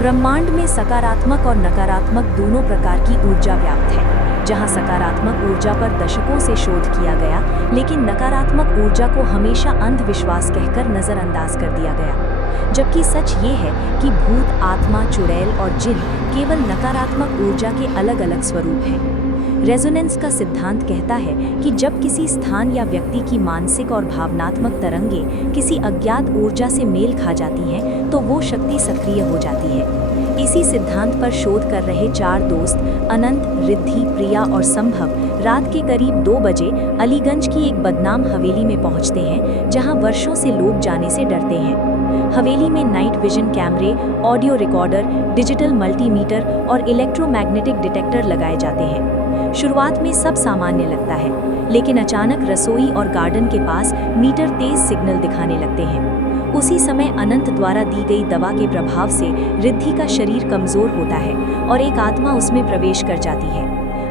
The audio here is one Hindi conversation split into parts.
ब्रह्मांड में सकारात्मक और नकारात्मक दोनों प्रकार की ऊर्जा व्याप्त है। जहां सकारात्मक ऊर्जा पर दशकों से शोध किया गया, लेकिन नकारात्मक ऊर्जा को हमेशा अंधविश्वास कहकर नज़रअंदाज कर दिया गया। जबकि सच ये है कि भूत, आत्मा, चुड़ैल और जिन केवल नकारात्मक ऊर्जा के अलग अलग स्वरूप हैं। रेजोनेंस का सिद्धांत कहता है कि जब किसी स्थान या व्यक्ति की मानसिक और भावनात्मक तरंगें किसी अज्ञात ऊर्जा से मेल खा जाती हैं, तो वो शक्ति सक्रिय हो जाती है। इसी सिद्धांत पर शोध कर रहे 4 दोस्त अनंत, रिद्धि, प्रिया और संभव रात के करीब 2 बजे अलीगंज की एक बदनाम हवेली में पहुंचते हैं, जहां वर्षों से लोग जाने से डरते हैं। हवेली में नाइट विजन कैमरे, ऑडियो रिकॉर्डर, डिजिटल मल्टीमीटर और इलेक्ट्रोमैग्नेटिक डिटेक्टर लगाए जाते हैं। शुरुआत में सब सामान्य लगता है, लेकिन अचानक रसोई और गार्डन के पास मीटर तेज सिग्नल दिखाने लगते हैं। उसी समय अनंत द्वारा दी गई दवा के प्रभाव से रिद्धि का शरीर कमजोर होता है और एक आत्मा उसमें प्रवेश कर जाती है।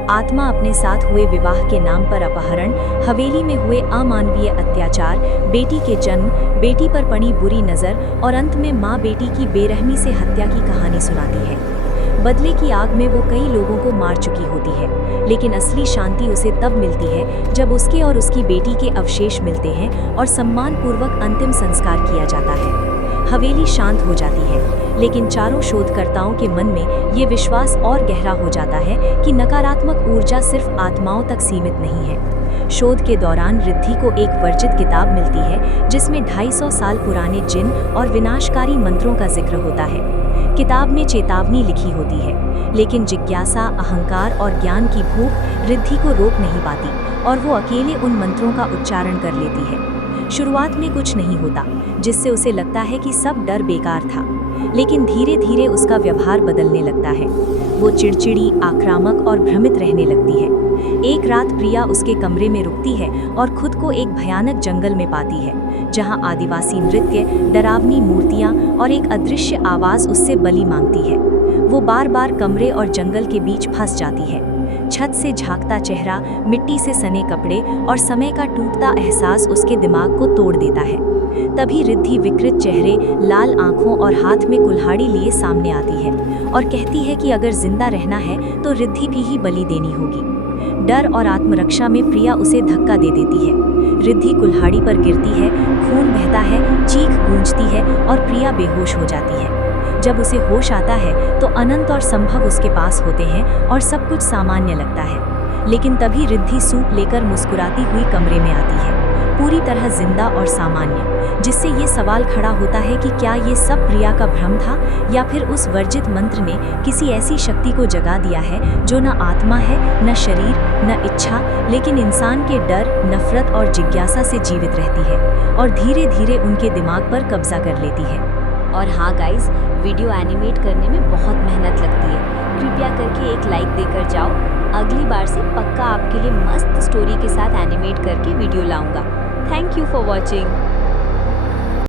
आत्मा अपने साथ हुए विवाह के नाम पर अपहरण, हवेली में हुए अमानवीय अत्याचार, बेटी के जन्म, बेटी पर पड़ी बुरी नज़र और अंत में माँ बेटी की बेरहमी से हत्या की कहानी सुनाती है। बदले की आग में वो कई लोगों को मार चुकी होती है, लेकिन असली शांति उसे तब मिलती है जब उसके और उसकी बेटी के अवशेष मिलते हैं और सम्मानपूर्वक अंतिम संस्कार किया जाता है। हवेली शांत हो जाती है, लेकिन चारों शोधकर्ताओं के मन में ये विश्वास और गहरा हो जाता है कि नकारात्मक ऊर्जा सिर्फ आत्माओं तक सीमित नहीं है। शोध के दौरान रिद्धि को एक वर्जित किताब मिलती है, जिसमें 250 साल पुराने जिन और विनाशकारी मंत्रों का जिक्र होता है। किताब में चेतावनी लिखी होती है, लेकिन जिज्ञासा, अहंकार और ज्ञान की भूख रिद्धि को रोक नहीं पाती और वो अकेले उन मंत्रों का उच्चारण कर लेती है। शुरुआत में कुछ नहीं होता, जिससे उसे लगता है कि सब डर बेकार था, लेकिन धीरे धीरे उसका व्यवहार बदलने लगता है। वो चिड़चिड़ी, आक्रामक और भ्रमित रहने लगती है। एक रात प्रिया उसके कमरे में रुकती है और खुद को एक भयानक जंगल में पाती है, जहां आदिवासी नृत्य, डरावनी मूर्तियां और एक अदृश्य आवाज उससे बलि मांगती है। वो बार बार कमरे और जंगल के बीच फंस जाती है। छत से झांकता चेहरा, मिट्टी से सने कपड़े और समय का टूटता एहसास उसके दिमाग को तोड़ देता है। तभी रिद्धि विकृत चेहरे, लाल आंखों और हाथ में कुल्हाड़ी लिए सामने आती है और कहती है कि अगर जिंदा रहना है तो रिद्धि भी ही बलि देनी होगी। डर और आत्मरक्षा में प्रिया उसे धक्का दे देती है। रिद्धि कुल्हाड़ी पर गिरती है, खून बहता है, चीख गूंजती है और प्रिया बेहोश हो जाती है। जब उसे होश आता है तो अनंत और संभव उसके पास होते हैं और सब कुछ सामान्य लगता है। लेकिन तभी रिद्धि सूप लेकर मुस्कुराती हुई कमरे में आती है, पूरी तरह जिंदा और सामान्य, जिससे ये सवाल खड़ा होता है कि क्या ये सब प्रिया का भ्रम था या फिर उस वर्जित मंत्र ने किसी ऐसी शक्ति को जगा दिया है जो न आत्मा है, न शरीर, न इच्छा, लेकिन इंसान के डर, नफरत और जिज्ञासा से जीवित रहती है और धीरे धीरे उनके दिमाग पर कब्जा कर लेती है। और हाँ गाइस, वीडियो एनिमेट करने में बहुत मेहनत लगती है। कृपया करके एक लाइक देकर जाओ। अगली बार से पक्का आपके लिए मस्त स्टोरी के साथ एनिमेट करके वीडियो लाऊंगा। Thank you for watching.